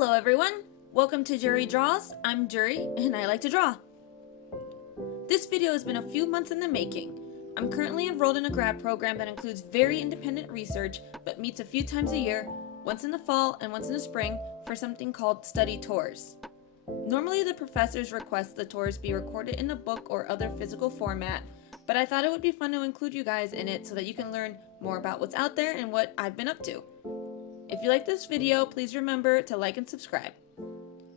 Hello everyone! Welcome to Jury Draws. I'm Jury and I like to draw. This video has been a few months in the making. I'm currently enrolled in a grad program that includes very independent research but meets a few times a year, once in the fall and once in the spring, for something called study tours. Normally the professors request the tours be recorded in a book or other physical format, but I thought it would be fun to include you guys in it so that you can learn more about what's out there and what I've been up to. If you like this video, please remember to like and subscribe.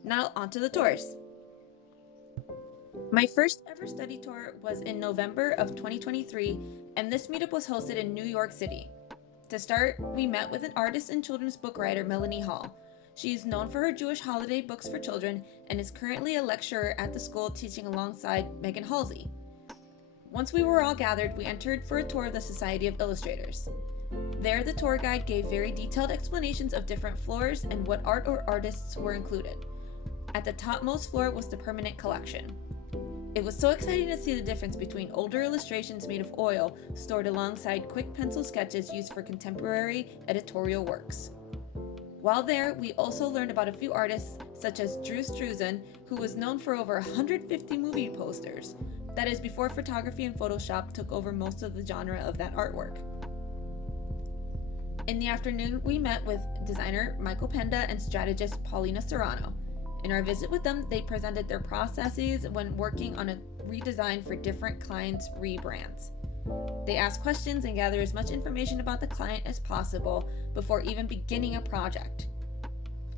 Now on to the tours. My first ever study tour was in November of 2023, and this meetup was hosted in New York City. To start, we met with an artist and children's book writer, Melanie Hall. She is known for her Jewish holiday books for children and is currently a lecturer at the school teaching alongside Megan Halsey. Once we were all gathered, we entered for a tour of the Society of Illustrators. There, the tour guide gave very detailed explanations of different floors and what art or artists were included. At the topmost floor was the permanent collection. It was so exciting to see the difference between older illustrations made of oil stored alongside quick pencil sketches used for contemporary editorial works. While there, we also learned about a few artists such as Drew Struzan, who was known for over 150 movie posters. That is before photography and Photoshop took over most of the genre of that artwork. In the afternoon, we met with designer Michael Penda and strategist Paulina Serrano. In our visit with them, they presented their processes when working on a redesign for different clients' rebrands. They asked questions and gathered as much information about the client as possible before even beginning a project.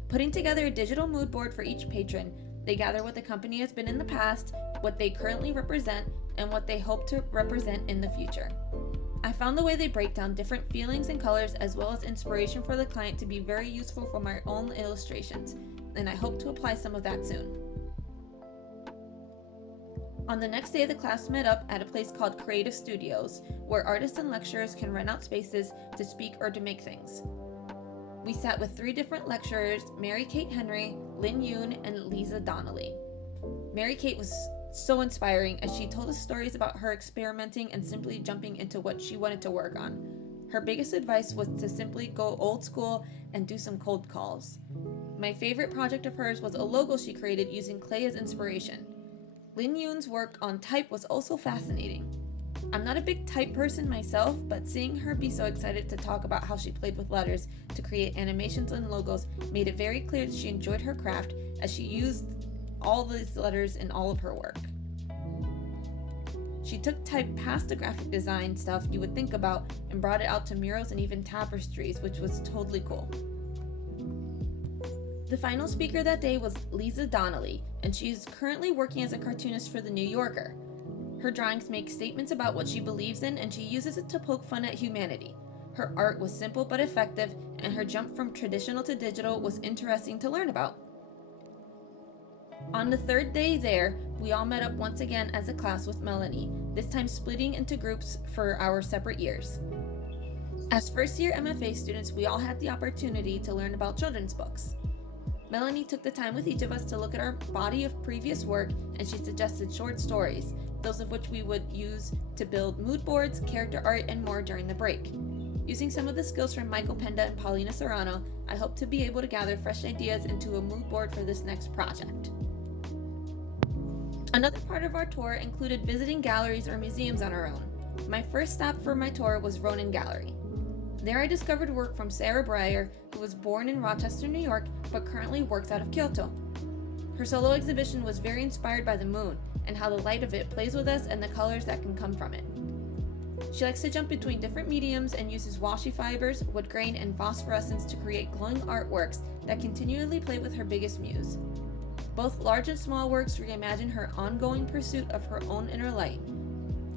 Putting together a digital mood board for each patron, they gather what the company has been in the past, what they currently represent, and what they hope to represent in the future. I found the way they break down different feelings and colors as well as inspiration for the client to be very useful for my own illustrations, and I hope to apply some of that soon. On the next day, the class met up at a place called Creative Studios, where artists and lecturers can rent out spaces to speak or to make things. We sat with 3 different lecturers, Mary Kate Henry, Lynn Yoon, and Lisa Donnelly. Mary Kate was so inspiring as she told us stories about her experimenting and simply jumping into what she wanted to work on. Her biggest advice was to simply go old school and do some cold calls. My favorite project of hers was a logo she created using clay as inspiration. Lin Yoon's work on type was also fascinating. I'm not a big type person myself, but seeing her be so excited to talk about how she played with letters to create animations and logos made it very clear that she enjoyed her craft as she used all these letters in all of her work. She took type past the graphic design stuff you would think about and brought it out to murals and even tapestries, which was totally cool. The final speaker that day was Lisa Donnelly, and she is currently working as a cartoonist for The New Yorker. Her drawings make statements about what she believes in, and she uses it to poke fun at humanity. Her art was simple but effective, and her jump from traditional to digital was interesting to learn about. On the third day there, we all met up once again as a class with Melanie, this time splitting into groups for our separate years. As first-year MFA students, we all had the opportunity to learn about children's books. Melanie took the time with each of us to look at our body of previous work, and she suggested short stories, those of which we would use to build mood boards, character art, and more during the break. Using some of the skills from Michael Penda and Paulina Serrano, I hope to be able to gather fresh ideas into a mood board for this next project. Another part of our tour included visiting galleries or museums on our own. My first stop for my tour was Ronin Gallery. There I discovered work from Sarah Breyer, who was born in Rochester, New York, but currently works out of Kyoto. Her solo exhibition was very inspired by the moon and how the light of it plays with us and the colors that can come from it. She likes to jump between different mediums and uses washi fibers, wood grain, and phosphorescence to create glowing artworks that continually play with her biggest muse. Both large and small works reimagine her ongoing pursuit of her own inner light.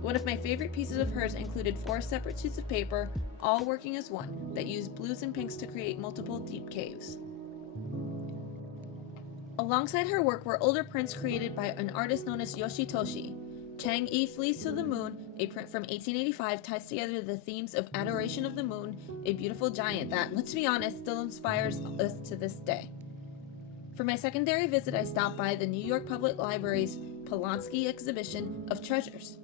One of my favorite pieces of hers included 4 separate sheets of paper, all working as one, that used blues and pinks to create multiple deep caves. Alongside her work were older prints created by an artist known as Yoshitoshi. Chang'e Flees to the Moon, a print from 1885, ties together the themes of adoration of the moon, a beautiful giant that, let's be honest, still inspires us to this day. For my secondary visit, I stopped by the New York Public Library's Polanski exhibition of treasures.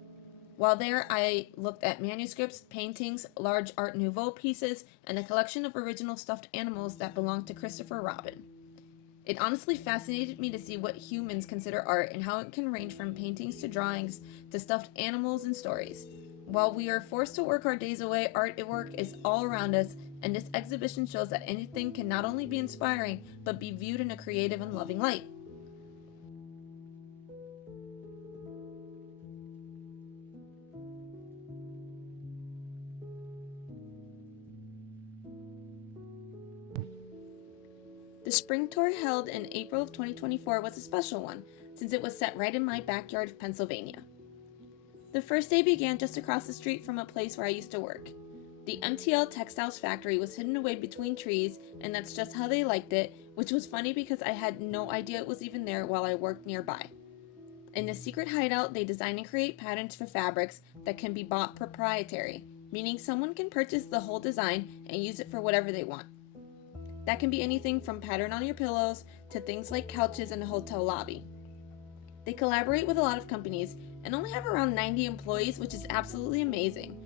While there, I looked at manuscripts, paintings, large Art Nouveau pieces, and a collection of original stuffed animals that belonged to Christopher Robin. It honestly fascinated me to see what humans consider art and how it can range from paintings to drawings to stuffed animals and stories. While we are forced to work our days away, artwork is all around us, and this exhibition shows that anything can not only be inspiring, but be viewed in a creative and loving light. The spring tour held in April of 2024 was a special one, since it was set right in my backyard of Pennsylvania. The first day began just across the street from a place where I used to work. The MTL Textiles factory was hidden away between trees, and that's just how they liked it, which was funny because I had no idea it was even there while I worked nearby. In this secret hideout, they design and create patterns for fabrics that can be bought proprietary, meaning someone can purchase the whole design and use it for whatever they want. That can be anything from pattern on your pillows to things like couches in a hotel lobby. They collaborate with a lot of companies and only have around 90 employees, which is absolutely amazing.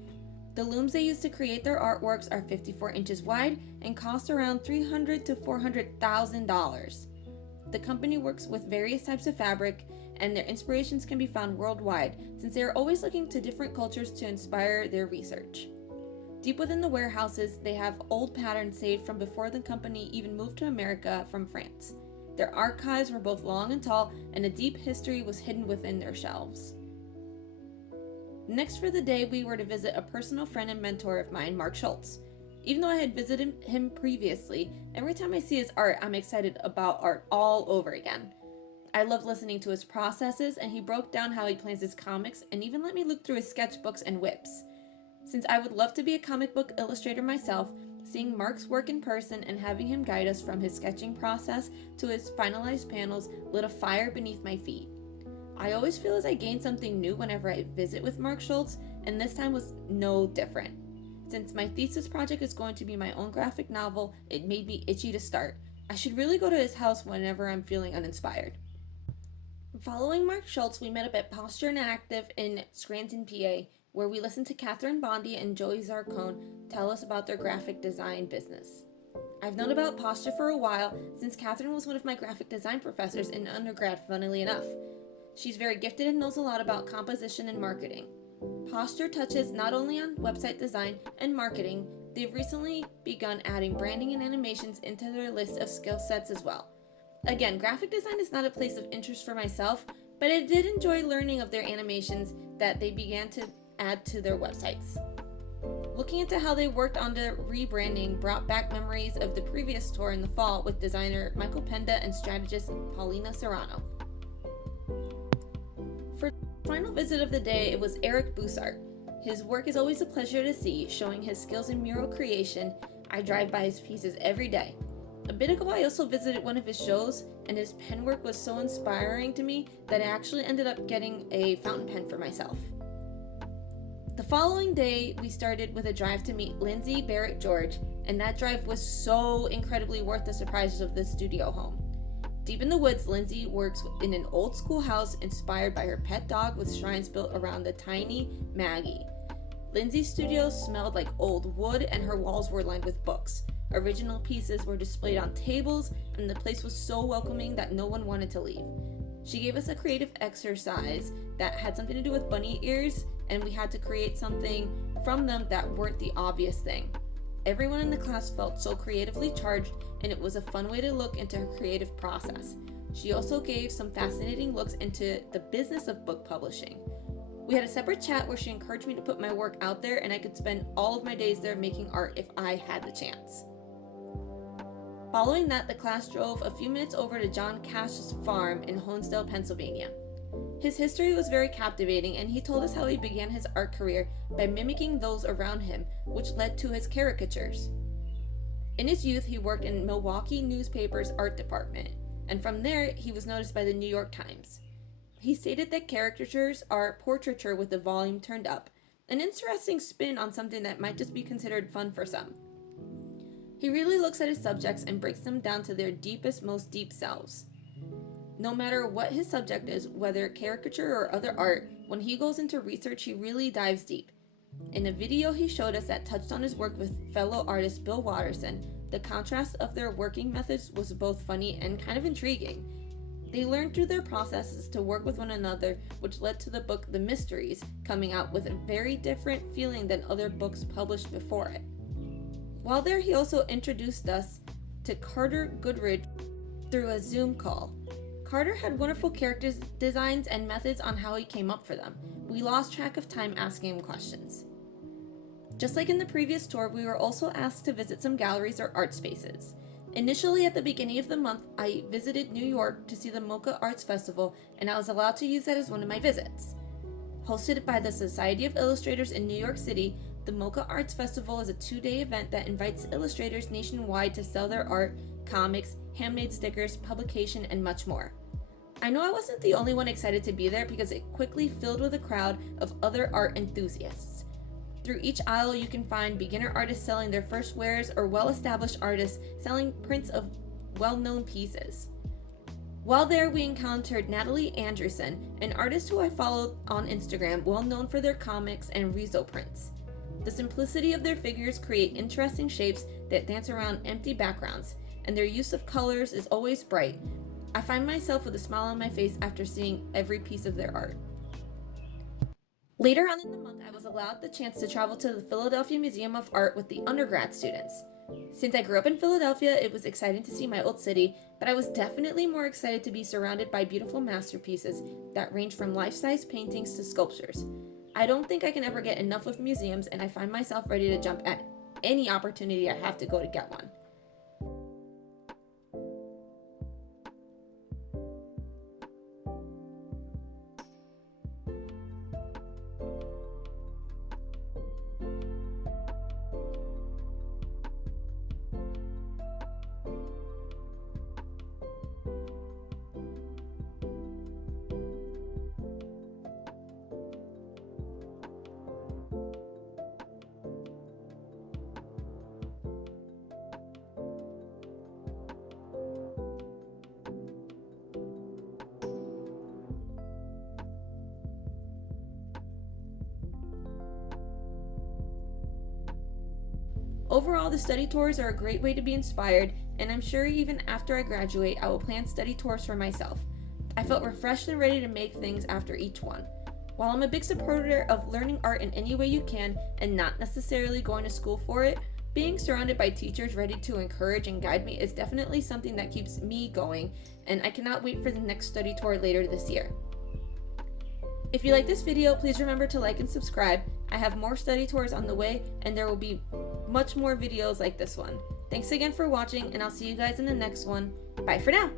The looms they use to create their artworks are 54 inches wide and cost around $300,000 to $400,000. The company works with various types of fabric, and their inspirations can be found worldwide since they are always looking to different cultures to inspire their research. Deep within the warehouses, they have old patterns saved from before the company even moved to America from France. Their archives were both long and tall, and a deep history was hidden within their shelves. Next for the day, we were to visit a personal friend and mentor of mine, Mark Schultz. Even though I had visited him previously, every time I see his art, I'm excited about art all over again. I loved listening to his processes, and he broke down how he plans his comics and even let me look through his sketchbooks and whips. Since I would love to be a comic book illustrator myself, seeing Mark's work in person and having him guide us from his sketching process to his finalized panels lit a fire beneath my feet. I always feel as I gain something new whenever I visit with Mark Schultz, and this time was no different. Since my thesis project is going to be my own graphic novel, it made me itchy to start. I should really go to his house whenever I'm feeling uninspired. Following Mark Schultz, we met up at Posture and Active in Scranton, PA, where we listened to Catherine Bondi and Joey Zarcone tell us about their graphic design business. I've known about Posture for a while, since Catherine was one of my graphic design professors in undergrad, funnily enough. She's very gifted and knows a lot about composition and marketing. Posture touches not only on website design and marketing, they've recently begun adding branding and animations into their list of skill sets as well. Again, graphic design is not a place of interest for myself, but I did enjoy learning of their animations that they began to add to their websites. Looking into how they worked on the rebranding brought back memories of the previous tour in the fall with designer Michael Penda and strategist Paulina Serrano. For the final visit of the day, it was Eric Bussart. His work is always a pleasure to see, showing his skills in mural creation. I drive by his pieces every day. A bit ago, I also visited one of his shows, and his pen work was so inspiring to me that I actually ended up getting a fountain pen for myself. The following day, we started with a drive to meet Lindsay Barrett George, and that drive was so incredibly worth the surprises of this studio home. Deep in the woods, Lindsay works in an old school house inspired by her pet dog with shrines built around the tiny Maggie. Lindsay's studio smelled like old wood, and her walls were lined with books. Original pieces were displayed on tables, and the place was so welcoming that no one wanted to leave. She gave us a creative exercise that had something to do with bunny ears, and we had to create something from them that weren't the obvious thing. Everyone in the class felt so creatively charged, and it was a fun way to look into her creative process. She also gave some fascinating looks into the business of book publishing. We had a separate chat where she encouraged me to put my work out there, and I could spend all of my days there making art if I had the chance. Following that, the class drove a few minutes over to John Cash's farm in Honesdale, Pennsylvania. His history was very captivating, and he told us how he began his art career by mimicking those around him, which led to his caricatures. In his youth, he worked in Milwaukee newspaper's art department, and from there, he was noticed by the New York Times. He stated that caricatures are portraiture with the volume turned up, an interesting spin on something that might just be considered fun for some. He really looks at his subjects and breaks them down to their deepest, most deep selves. No matter what his subject is, whether caricature or other art, when he goes into research, he really dives deep. In a video he showed us that touched on his work with fellow artist Bill Watterson, the contrast of their working methods was both funny and kind of intriguing. They learned through their processes to work with one another, which led to the book The Mysteries coming out with a very different feeling than other books published before it. While there, he also introduced us to Carter Goodridge through a Zoom call. Carter had wonderful character designs and methods on how he came up for them. We lost track of time asking him questions. Just like in the previous tour, we were also asked to visit some galleries or art spaces. Initially, at the beginning of the month, I visited New York to see the MoCA Arts Festival, and I was allowed to use that as one of my visits. Hosted by the Society of Illustrators in New York City, the MoCA Arts Festival is a 2-day event that invites illustrators nationwide to sell their art, comics, handmade stickers, publication, and much more. I know I wasn't the only one excited to be there because it quickly filled with a crowd of other art enthusiasts. Through each aisle, you can find beginner artists selling their first wares or well-established artists selling prints of well-known pieces. While there, we encountered Natalie Andrewson, an artist who I followed on Instagram, well known for their comics and Rizzo prints. The simplicity of their figures create interesting shapes that dance around empty backgrounds, and their use of colors is always bright. I find myself with a smile on my face after seeing every piece of their art. Later on in the month, I was allowed the chance to travel to the Philadelphia Museum of Art with the undergrad students. Since I grew up in Philadelphia, it was exciting to see my old city, but I was definitely more excited to be surrounded by beautiful masterpieces that range from life-size paintings to sculptures. I don't think I can ever get enough of museums, and I find myself ready to jump at any opportunity I have to go to get one. Overall, the study tours are a great way to be inspired, and I'm sure even after I graduate, I will plan study tours for myself. I felt refreshed and ready to make things after each one. While I'm a big supporter of learning art in any way you can and not necessarily going to school for it, being surrounded by teachers ready to encourage and guide me is definitely something that keeps me going, and I cannot wait for the next study tour later this year. If you like this video, please remember to like and subscribe. I have more study tours on the way, and there will be much more videos like this one. Thanks again for watching, and I'll see you guys in the next one. Bye for now!